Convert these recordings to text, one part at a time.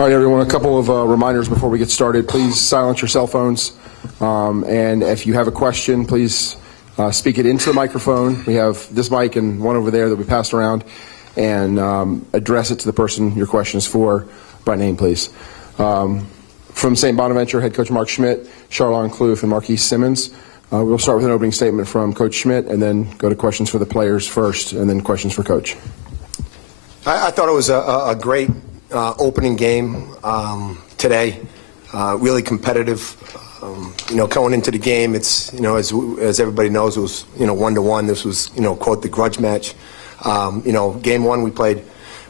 All right, everyone, a couple of reminders before we get started. Please silence your cell phones. And if you have a question, please speak it into the microphone. We have this mic and one over there that we passed around, and address it to the person your question is for by name, please. From St. Bonaventure, head coach Mark Schmidt, Charlon Kloof, and Marquise Simmons. We'll start with an opening statement from Coach Schmidt and then go to questions for the players first and then questions for Coach. I thought it was a great opening game today, really competitive. Going into the game, it's, as everybody knows, it was, 1-1. This was, quote, the grudge match. Game one we played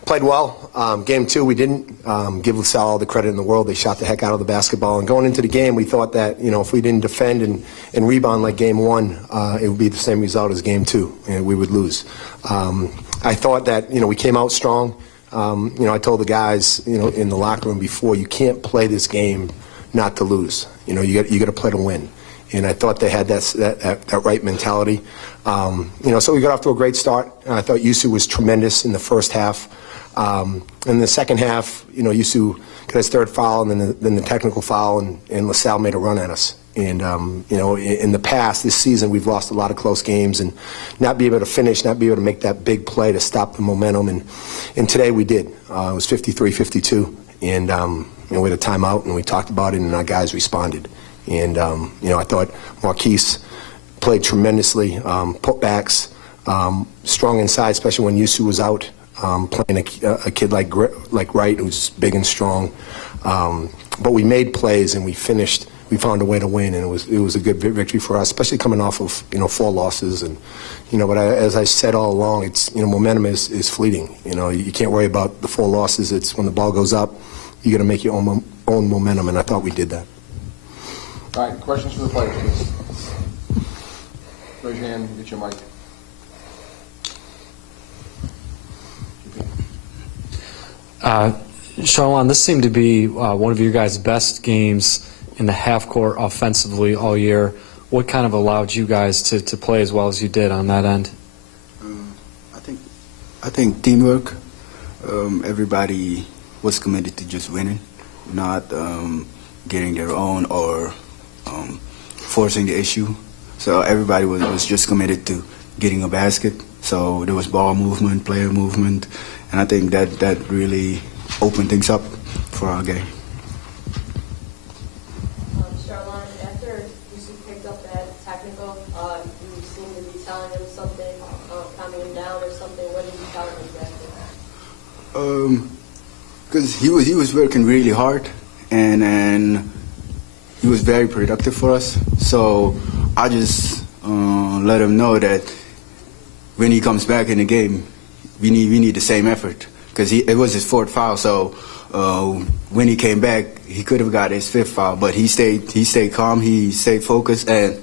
well. Game two we didn't. Give Salle all the credit in the world. They shot the heck out of the basketball. And going into the game, we thought that, if we didn't defend and rebound like game one, it would be the same result as game two. We would lose. I thought that, we came out strong. I told the guys, in the locker room before, you can't play this game not to lose. You got to play to win. And I thought they had that right mentality. So we got off to a great start. I thought Yusu was tremendous in the first half. In the second half, Yusu got his third foul and then the technical foul, and LaSalle made a run at us. And, in the past, this season, we've lost a lot of close games and not be able to finish, not be able to make that big play to stop the momentum. And today we did. It was 53-52. And, we had a timeout, and we talked about it, and our guys responded. And, I thought Marquise played tremendously, putbacks, strong inside, especially when Yusu was out, playing a kid like Wright, who's big and strong. But we made plays, and we finished. We found a way to win, and it was a good victory for us, especially coming off of 4 losses. And but as I said all along, it's momentum is fleeting. You can't worry about the 4 losses. It's when the ball goes up, you got to make your own momentum, and I thought we did that. All right, questions for the players, please. Raise your hand. Get your mic. Charlon, this seemed to be one of your guys' best games in the half court offensively all year. What kind of allowed you guys to play as well as you did on that end? I think teamwork. Everybody was committed to just winning, not getting their own or forcing the issue. So everybody was just committed to getting a basket. So there was ball movement, player movement, and I think that really opened things up for our game. Charlon, after you picked up that technical, you seemed to be telling him something, calming him down or something. What did you tell him exactly? Because he was working really hard, and he was very productive for us. So I just let him know that when he comes back in the game, we need the same effort. Because it was his 4th foul, so when he came back, he could have got his 5th foul, but he stayed calm, he stayed focused, and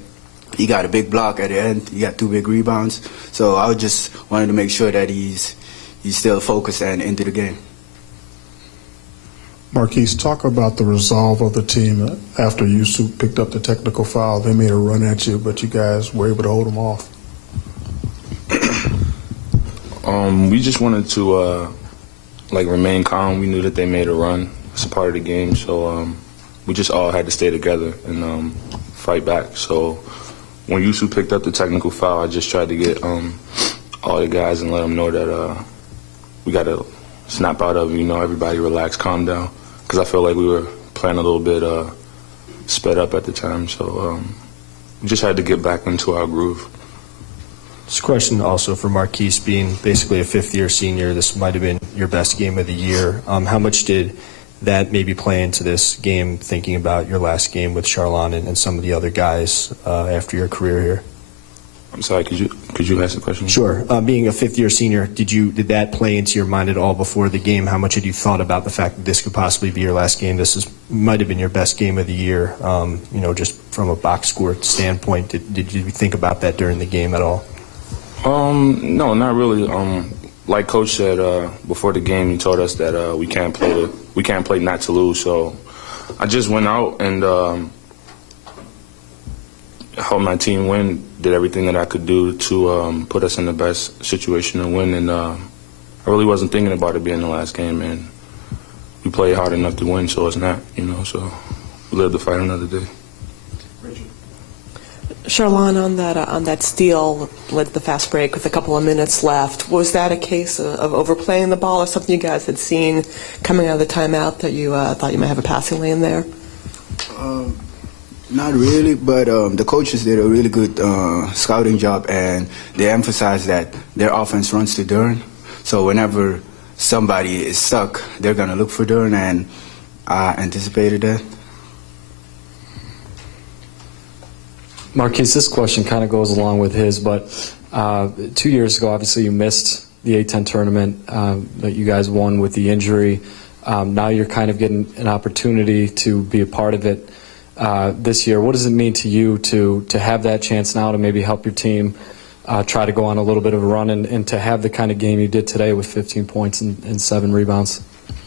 he got a big block at the end. He got 2 big rebounds. So I just wanted to make sure that he's still focused and into the game. Marquise, talk about the resolve of the team after Yusu picked up the technical foul. They made a run at you, but you guys were able to hold them off. We just wanted to remain calm. We knew that they made a run. It's a part of the game, so we just all had to stay together and fight back. So when Yusu picked up the technical foul, I just tried to get all the guys and let them know that we got to snap out of it. Everybody relax, calm down, because I felt like we were playing a little bit sped up at the time. So we just had to get back into our groove. This question also for Marquise, being basically a 5th-year senior, this might have been your best game of the year. How much did that maybe play into this game, thinking about your last game with Charlon and some of the other guys after your career here? I'm sorry, could you ask the question? Sure. Being a 5th-year senior, did that play into your mind at all before the game? How much had you thought about the fact that this could possibly be your last game? Might have been your best game of the year, just from a box score standpoint. Did you think about that during the game at all? No, not really. Like Coach said before the game, he told us that we can't play not to lose. So I just went out and helped my team win. Did everything that I could do to put us in the best situation to win. And I really wasn't thinking about it being the last game. And we played hard enough to win, so it's not, so we live to fight another day. Charlon, on that steal, led to the fast break with a couple of minutes left. Was that a case of overplaying the ball, or something you guys had seen coming out of the timeout that you thought you might have a passing lane there? Not really, but the coaches did a really good scouting job, and they emphasized that their offense runs to Duren. So whenever somebody is stuck, they're going to look for Duren, and I anticipated that. Marquise, this question kind of goes along with his, but 2 years ago, obviously, you missed the A10 tournament that you guys won with the injury. Now you're kind of getting an opportunity to be a part of it this year. What does it mean to you to have that chance now to maybe help your team try to go on a little bit of a run and to have the kind of game you did today with 15 points and 7 rebounds?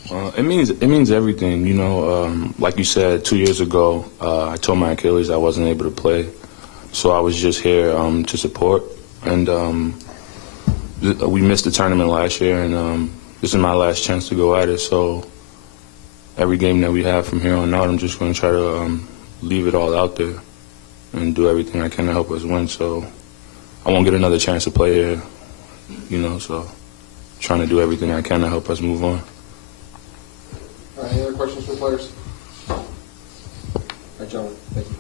It means everything. Like you said, 2 years ago, I tore my Achilles. I wasn't able to play. So I was just here to support, and we missed the tournament last year, and this is my last chance to go at it. So every game that we have from here on out, I'm just going to try to leave it all out there and do everything I can to help us win. So I won't get another chance to play here, so trying to do everything I can to help us move on. All right, any other questions for the players? All right, gentlemen, thank you.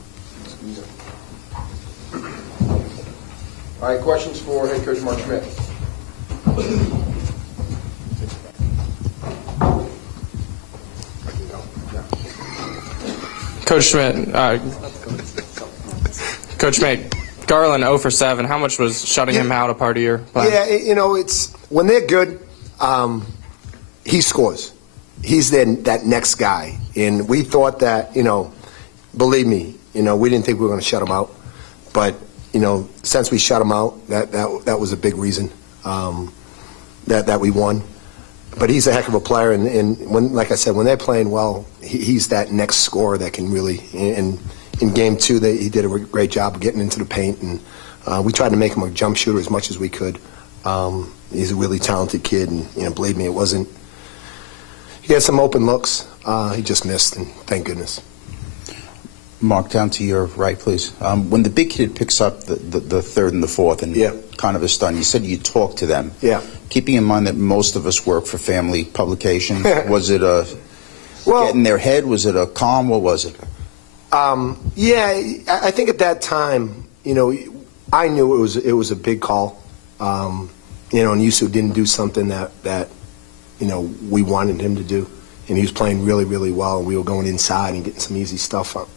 All right, questions for head coach Mark Schmidt. Coach Schmidt, Garland 0 for 7. How much was shutting him out a part of your plan? Yeah, it's when they're good, he scores. He's that next guy, and we thought that, believe me, we didn't think we were going to shut him out, but since we shut him out, that was a big reason that we won. But he's a heck of a player, and when, like I said, when they're playing well, he's that next scorer that can really. In game 2, he did a great job of getting into the paint, and we tried to make him a jump shooter as much as we could. He's a really talented kid, and believe me, it wasn't. He had some open looks. He just missed, and thank goodness. Mark, down to your right, please. When the big kid picks up the third and the fourth and kind of a stun, you said you talked to them. Yeah. Keeping in mind that most of us work for family publications, was it a get in their head? Was it a calm? What was it? I think at that time, I knew it was a big call. And Yusuf didn't do something that we wanted him to do. And he was playing really, really well, and we were going inside and getting some easy stuff up.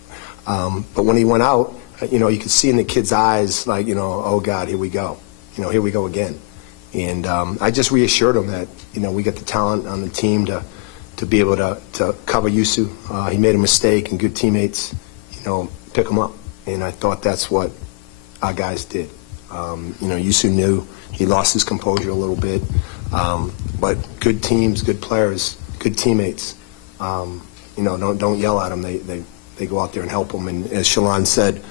But when he went out, you could see in the kid's eyes, like, oh, God, here we go. Here we go again. And I just reassured him that, we got the talent on the team to be able to cover Yusuf. He made a mistake, and good teammates, pick him up. And I thought that's what our guys did. Yusuf knew he lost his composure a little bit. But good teams, good players, good teammates, don't yell at them. They go out there and help them. And as Shalon said,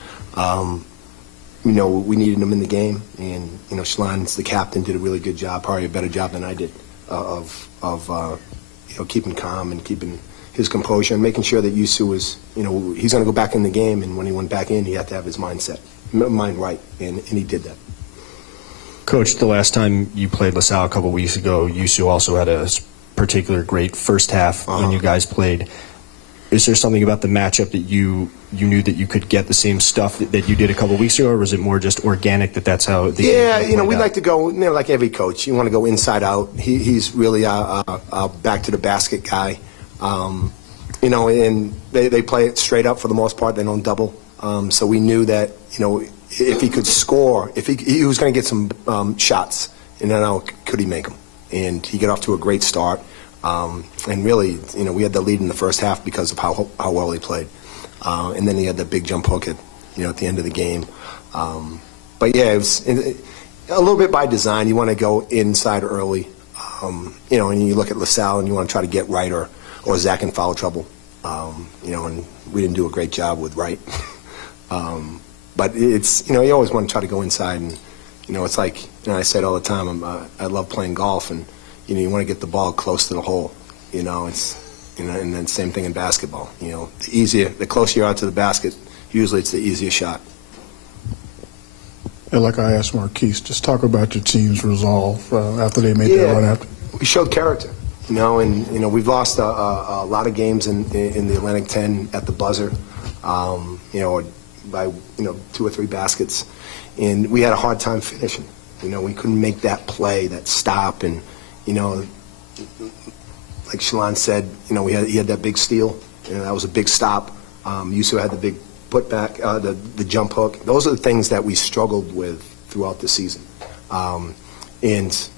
we needed him in the game. And, Shalon's the captain, did a really good job, probably a better job than I did, of keeping calm and keeping his composure and making sure that Yusuf was, he's going to go back in the game. And when he went back in, he had to have his mind right. And he did that. Coach, the last time you played LaSalle a couple weeks ago, Yusuf also had a particular great first half when you guys played. Is there something about the matchup that you knew that you could get the same stuff that you did a couple weeks ago, or was it more just organic that's how the game we like to go, like every coach, you want to go inside out. He's really a back to the basket guy. And they play it straight up for the most part. They don't double. So we knew that, if he could score, if he was going to get some shots, and then could he make them? And he got off to a great start. And really, we had the lead in the first half because of how well he played. And then he had the big jump hook at the end of the game. But yeah, it was a little bit by design. You want to go inside early, and you look at LaSalle and you want to try to get Wright or Zach in foul trouble. And we didn't do a great job with Wright. But it's, you always want to try to go inside, and, it's like, I say it all the time, I love playing golf, and, you want to get the ball close to the hole. It's, and then same thing in basketball. The closer you are to the basket, usually it's the easier shot. And like I asked Marquise, just talk about your team's resolve after they made that run after. We showed character, and we've lost a lot of games in the Atlantic 10 at the buzzer, by 2 or 3 baskets, and we had a hard time finishing. We couldn't make that play, that stop, and like Shalon said, he had that big steal, that was a big stop. Yusu had the big putback, the jump hook. Those are the things that we struggled with throughout the season. And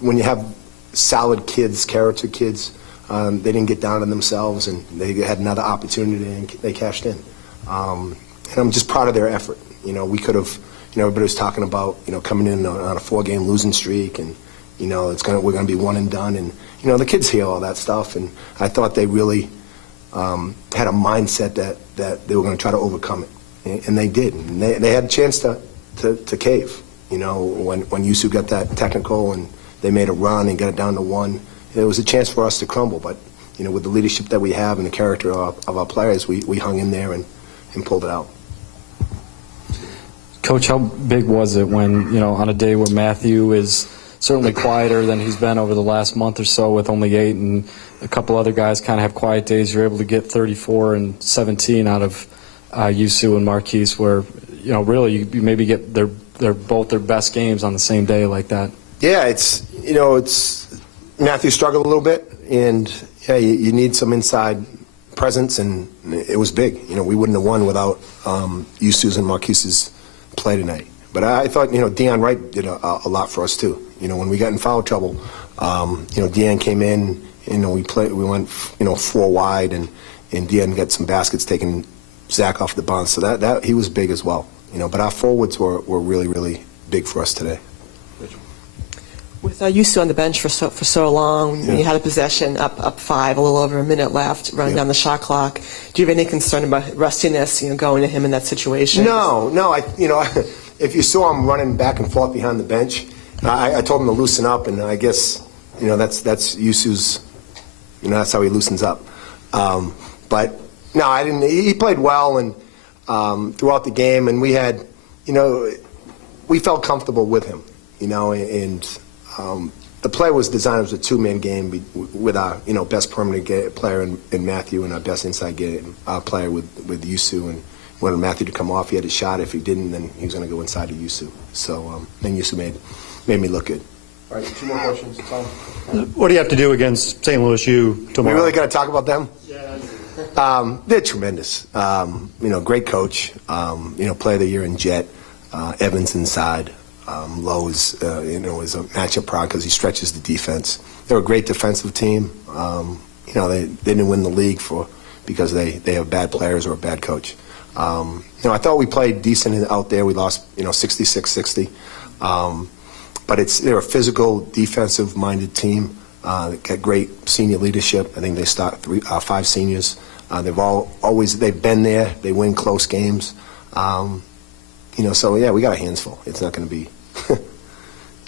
when you have solid kids, character kids, they didn't get down on themselves, and they had another opportunity and they cashed in. And I'm just proud of their effort. We could have. Everybody was talking about coming in on a 4-game losing streak, and we're going to be one and done, and the kids hear all that stuff, and I thought they really had a mindset that they were going to try to overcome it, and they did. And they had a chance to cave. When Yusu got that technical and they made a run and got it down to 1, it was a chance for us to crumble. But with the leadership that we have and the character of our players, we hung in there and pulled it out. Coach, how big was it when, on a day where Matthew is certainly quieter than he's been over the last month or so with only 8, and a couple other guys kind of have quiet days, you're able to get 34 and 17 out of Yusu and Marquise, where, really you maybe get they're both their best games on the same day like that? Yeah, it's Matthew struggled a little bit, and you need some inside presence, and it was big. We wouldn't have won without Yusu's and Marquise's play tonight. But I thought, Deion Wright did a lot for us too. When we got in foul trouble, Deion came in, we went, 4 wide, and Deion got some baskets taking Zach off the bounce. So that he was big as well. But our forwards were really, really big for us today. With Yusu on the bench for so long, you had a possession up 5, a little over a minute left, running down the shot clock. Do you have any concern about rustiness, going to him in that situation? No. If you saw him running back and forth behind the bench, I told him to loosen up, and I guess that's Yusu's. That's how he loosens up. But no, I didn't. He played well and throughout the game, and we had, we felt comfortable with him, and. The play was designed as a 2-man game with our best permanent player in Matthew and our best inside player with Yusu, and wanted Matthew to come off. He had a shot. If he didn't, then he was going to go inside to Yusu. So then Yusu made me look good. All right, 2 more questions. Tom? What do you have to do against St. Louis U tomorrow? We really got to talk about them? Yeah. They're tremendous. Great coach. Player of the year in Jet. Evans inside. Lowe is a matchup product because he stretches the defense. They're a great defensive team. They didn't win the league because they have bad players or a bad coach. I thought we played decent out there. We lost 66-60. But they're a physical, defensive-minded team. They got great senior leadership. I think they start 5 seniors. They've been there. They win close games. So yeah, we got our hands full. It's not going to be,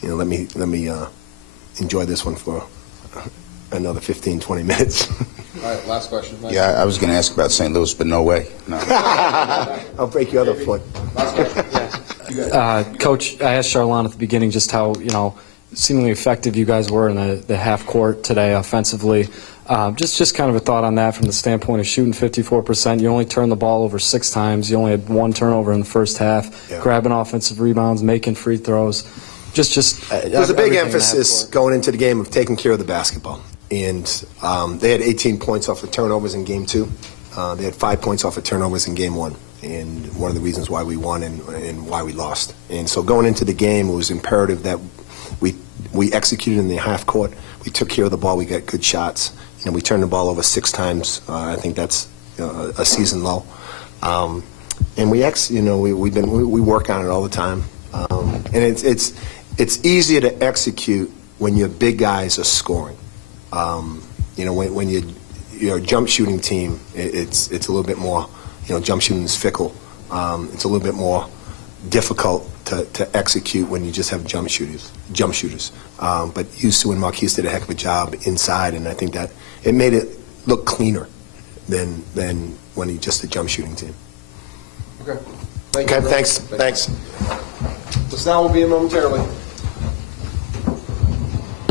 let me enjoy this one for another 15, 20 minutes. All right, last question. Thanks. Yeah, I was going to ask about St. Louis, but no way. No. I'll break your other foot. Last question. Coach, I asked Charlon at the beginning just how, seemingly effective you guys were in the half court today offensively. Just kind of a thought on that from the standpoint of shooting 54%. You only turned the ball over 6 times. You only had 1 turnover in the first half. Yeah. Grabbing offensive rebounds, making free throws. There's a big emphasis going into the game of taking care of the basketball. And they had 18 points off of turnovers in Game 2. They had 5 points off of turnovers in Game 1. And one of the reasons why we won and why we lost. And so going into the game, it was imperative that we executed in the half court. We took care of the ball. We got good shots. We turned the ball over 6 times. I think that's a season low. And we work on it all the time. And it's easier to execute when your big guys are scoring. When you're a jump shooting team, it's a little bit more. Jump shooting is fickle. It's a little bit more difficult to execute when you just have jump shooters. But Yusu and Marquise did a heck of a job inside, and I think that it made it looked cleaner than when he just a jump shooting team. Okay. Okay, thanks. The Salle will be in momentarily.